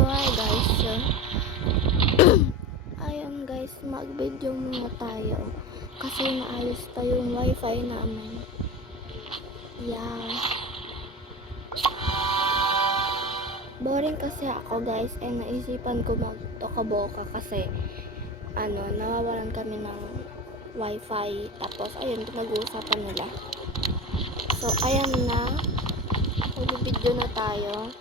So hi guys, ayun guys, mag-video muna tayo kasi naayos tayo yung wifi namin. Yeah. Boring kasi ako guys, naisipan ko mag-tokaboka kasi nawawalan kami ng wifi. Tapos ayun, pinag-uusapan nila. So ayan na, mag-video na tayo.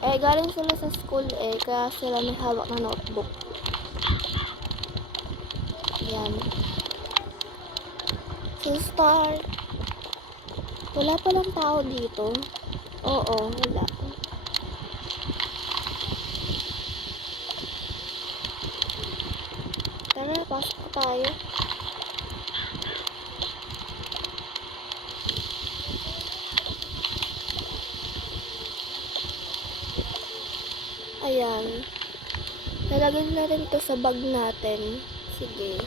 Galing sila sa school kaya sila may hawak na notebook. Ayan. So start. Wala palang tao dito. Oo, wala. Tara, pasok tayo. Ayan. Lalagyan natin to sa bag natin. Sige.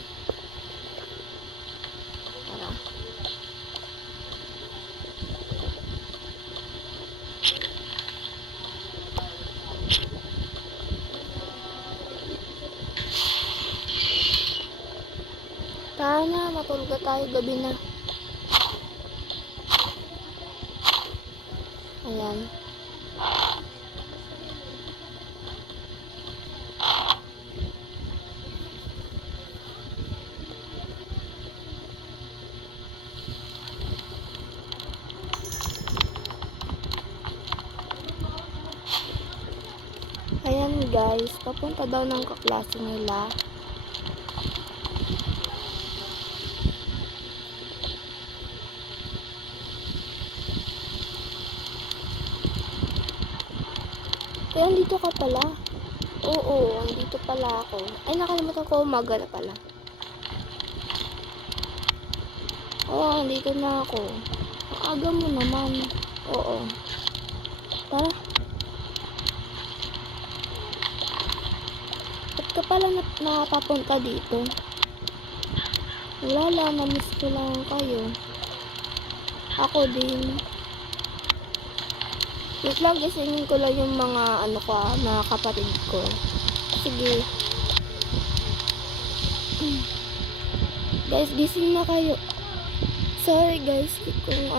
Tara. Tara na, matulog na tayo, gabi na. Ayan. Ayan guys, papunta daw ng kaklase nila. Kaya andito ka pala. Oo, andito pala ako. Ay, nakalimutan ko, umaga na pala. Oo, andito na ako. Ang aga mo naman. Oo. Tara. Ba't ka pala napapunta dito? Wala lang, na-miss ko lang kayo. Ako din. Wait lang, gisingin ko lang yung mga mga kapatid ko. Sige. Guys, gising na kayo. Sorry guys kung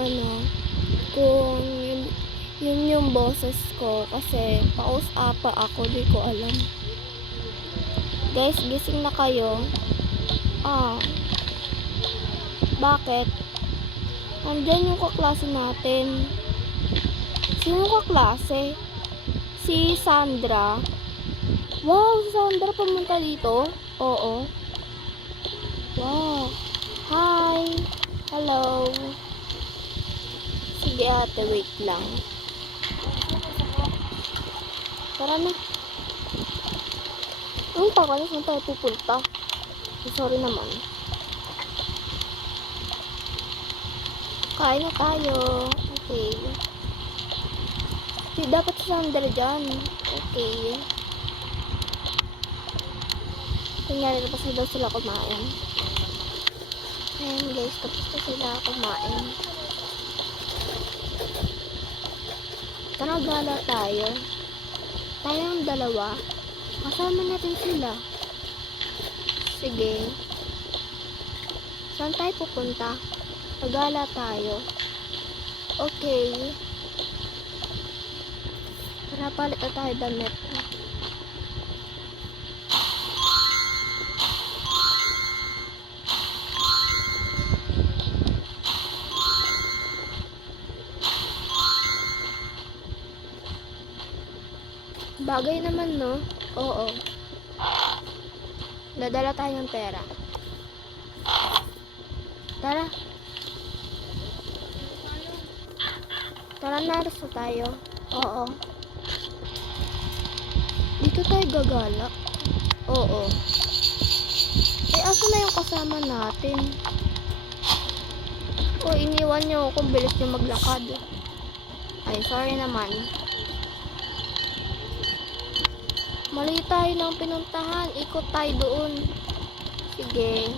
kung yun yung boses ko kasi paus-apa ako, di ko alam. Guys, gising na kayo. Bakit? Andyan yung kaklase natin. Sino kaklase? Si Sandra. Wow, si Sandra pumunta dito? Oo. Wow. Hi. Hello. Sige ate, wait lang. Tara na. Ang pakalis na tayo pupunta. Sorry naman. Kain na tayo. Okay. Dapat si Sandra dyan. Okay. Kunyari tapos na daw sila kumain. Ayan guys, tapos na sila kumain. Tara, gala tayo. Tayong dalawa. Kasama natin sila. Sige. Saan tayo pupunta? Pagala tayo. Okay. Tara, palit na tayo damit. Bagay naman, no? Oo. Dadala tayo ng pera. Tara. Tara na, rasa tayo. Oo. Dito tayo gagala. Oo. Asa na yung kasama natin? Iniwan nyo kung bilis nyo maglakad. Ay, sorry naman. Mali tayo ng pinuntahan. Ikot tayo doon. Sige.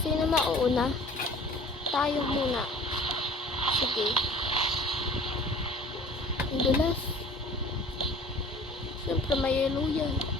Sino mauuna? Tayo muna. Sige. Ang dulas. Siyempre may yelo yan.